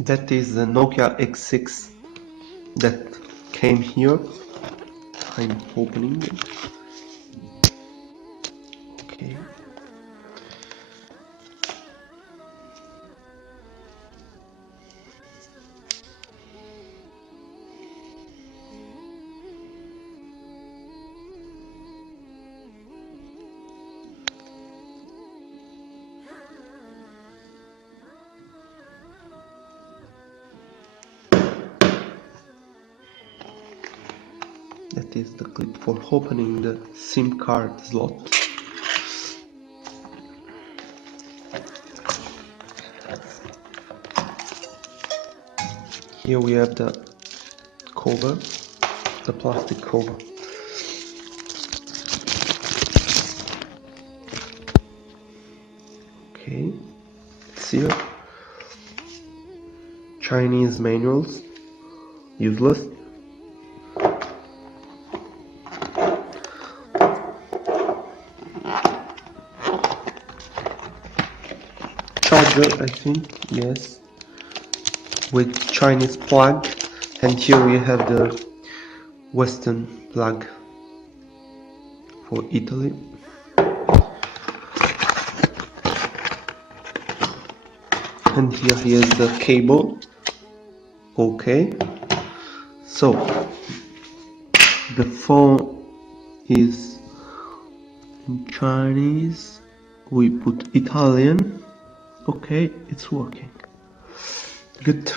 That is the Nokia X6 that came here. I'm opening it. Okay. That is the clip for opening the SIM card slot. Here we have the cover, the plastic cover. Okay, it's here. Chinese manuals, useless. Charger, I think, yes, with Chinese plug, and here we have the Western plug for Italy. And here is the cable. Okay, so the phone is in Chinese, we put Italian. Okay, it's working. Good.